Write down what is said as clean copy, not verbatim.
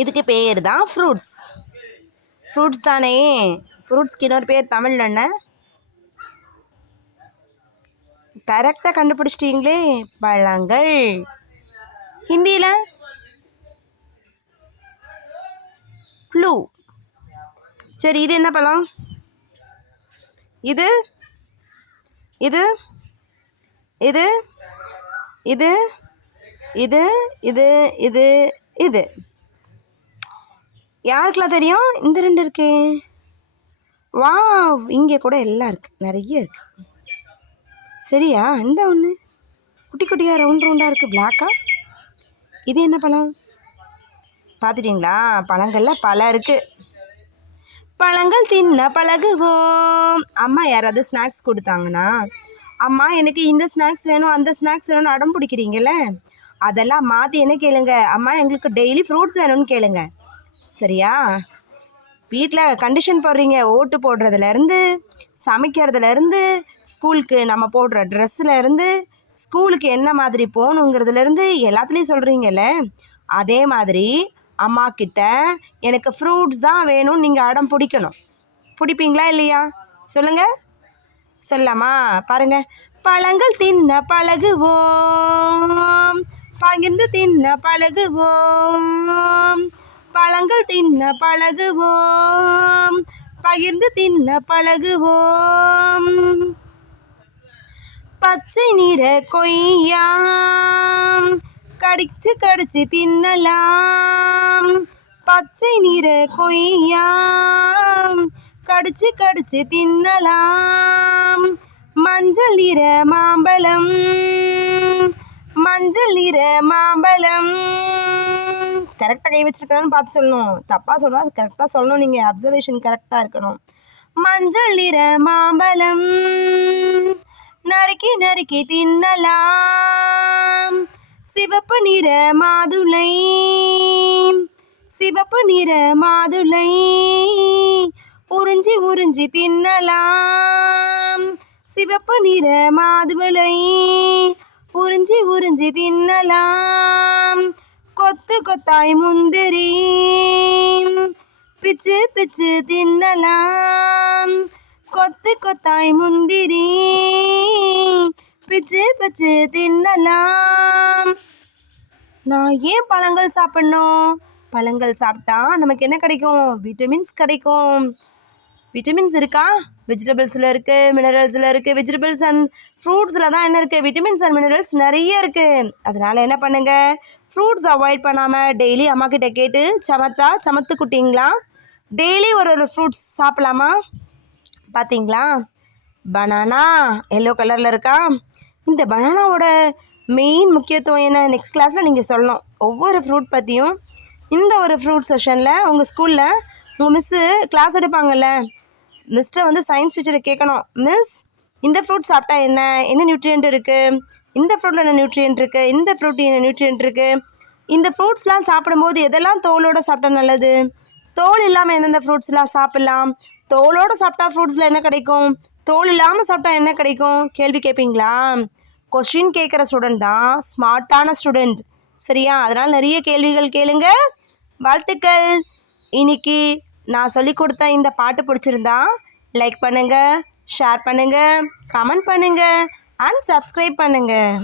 இதுக்கு பேர் தான் ஃப்ரூட்ஸ். ஃப்ரூட்ஸ் தானே. ஃப்ரூட்ஸ்க்கு இன்னொரு பேர் தமிழில் என்ன? கரெக்டாக கண்டுபிடிச்சிட்டிங்களே, பழங்கள். ஹிந்தியில் ப்ளூ. சரி, இது என்ன பழம்? இது இது இது இது இது இது இது இது யாருக்கெல்லாம் தெரியும்? இந்த ரெண்டு இருக்கே. வாவ், இங்கே கூட எல்லாம் இருக்குது, நிறைய இருக்குது. சரியா? இந்த ஒன்று குட்டி குட்டியாக ரவுண்ட் ரவுண்டாக இருக்குது, பிளாக்கா. இது என்ன பழம் பார்த்துட்டிங்களா? பழங்களில் பல இருக்குது. பழங்கள் தின்ன பழகுவோம். அம்மா யாராவது ஸ்நாக்ஸ் கொடுத்தாங்கன்னா, அம்மா எனக்கு இந்த ஸ்நாக்ஸ் வேணும் அந்த ஸ்நாக்ஸ் வேணும்னு அடம் பிடிக்கிறீங்கள, அதெல்லாம் மாற்றி என்ன கேளுங்க, அம்மா எங்களுக்கு டெய்லி ஃப்ரூட்ஸ் வேணும்னு கேளுங்க. சரியா? வீட்டில் கண்டிஷன் போடுறீங்க, ஓட்டு போடுறதுலேருந்து, சமைக்கிறதுலேருந்து, ஸ்கூலுக்கு நம்ம போடுற ட்ரெஸ்ஸுலேருந்து, ஸ்கூலுக்கு என்ன மாதிரி போகணுங்கிறதுலேருந்து எல்லாத்துலேயும் சொல்கிறீங்கல்ல, அதே மாதிரி அம்மா கிட்ட எனக்கு ஃப்ரூட்ஸ் தான் வேணும்னு நீங்கள் அடம் பிடிக்கணும். பிடிப்பீங்களா இல்லையா? சொல்லுங்கள். சொல்லாமா? பாருங்கள். பழங்கள் தின்ன பழகுவோம், பகிர்ந்து தின்ன பழகுவோம். பழங்கள் தின்ன பழகுவோம், பகிர்ந்து தின்ன பழகுவோம். பச்சை நிற கொய்யா கடிச்சு கடிச்சு தின்னலாம். பச்சை நிற கொய்யா கடிச்சு கடிச்சு தின்னலாம். மஞ்சள் நிற மாம்பழம், மஞ்சள் நிற மாம்பழம். கரெக்டாக கை வச்சுருக்கணும்னு பார்த்து சொல்லணும். தப்பாக சொல்லணும், அது கரெக்டாக சொல்லணும். நீங்கள் அப்சர்வேஷன் கரெக்டாக இருக்கணும். மஞ்சள் நிற மாம்பழம் நறுக்கி நறுக்கி தின்னலாம். சிவப்பு நிற மாதுளை, சிவப்பு நிற மாதுளை உறிஞ்சி உறிஞ்சி தின்னலாம். சிவப்பு நிற மாதுளை உறிஞ்சி உறிஞ்சி தின்னலாம். கொத்து கொத்தாய் முந்திரி பிச்சு பிச்சு தின்னலாம். கொத்து கொத்தாய் முந்திரி பிச்சு பிச்சு தின்னலாம். நான் ஏன் பழங்கள் சாப்பிட்ணும்? பழங்கள் சாப்பிட்டா நமக்கு என்ன கிடைக்கும்? விட்டமின்ஸ் கிடைக்கும். விட்டமின்ஸ் இருக்கா? வெஜிடபிள்ஸில் இருக்குது, மினரல்ஸில் இருக்குது. வெஜிடபிள்ஸ் அண்ட் ஃப்ரூட்ஸில் தான் என்ன இருக்குது? விட்டமின்ஸ் அண்ட் மினரல்ஸ் நிறைய இருக்குது. அதனால் என்ன பண்ணுங்கள், ஃப்ரூட்ஸ் அவாய்ட் பண்ணாமல் டெய்லி அம்மாக்கிட்ட கேட்டு சமத்து குட்டிங்களா டெய்லி ஒரு ஃப்ரூட்ஸ் சாப்பிட்லாமா? பார்த்தீங்களா? பனானா எல்லோ கலரில் இருக்கா? இந்த பனானாவோட மெயின் முக்கியத்துவம் என்ன? நெக்ஸ்ட் கிளாஸில் நீங்கள் சொல்லணும் ஒவ்வொரு ஃப்ரூட் பற்றியும். இந்த ஒரு ஃப்ரூட் செஷனில் உங்கள் ஸ்கூலில் உங்கள் மிஸ்ஸு கிளாஸ் எடுப்பாங்கல்ல, மிஸ்ட்டை வந்து சயின்ஸ் டீச்சரை கேட்கணும், மிஸ் இந்த ஃப்ரூட் சாப்பிட்டா என்ன நியூட்ரியன்ட் இருக்குது, இந்த ஃப்ரூட்டில் என்ன நியூட்ரியன்ட் இருக்குது, இந்த ஃப்ரூட் என்ன நியூட்ரியன்ட் இருக்குது, இந்த ஃப்ரூட்ஸ்லாம் சாப்பிடும்போது எதெல்லாம் தோலோடு சாப்பிட்டா நல்லது, தோல் இல்லாமல் எந்தெந்த ஃப்ரூட்ஸ்லாம் சாப்பிட்லாம், தோலோடு சாப்பிட்டா ஃப்ரூட்ஸில் என்ன கிடைக்கும், தோல் இல்லாமல் சாப்பிட்டா என்ன கிடைக்கும், கேள்வி கேட்பீங்களா? கொஸ்டின் கேட்குற ஸ்டூடெண்ட் தான் ஸ்மார்ட்டான ஸ்டூடெண்ட். சரியா? அதனால் நிறைய கேள்விகள் கேளுங்க. வாழ்த்துக்கள். இன்னைக்கு நான் சொல்லி கொடுத்த இந்த பாட்டு பிடிச்சிருந்தா லைக் பண்ணுங்கள், ஷேர் பண்ணுங்கள், கமெண்ட் பண்ணுங்கள் அண்ட் சப்ஸ்கிரைப் பண்ணுங்கள்.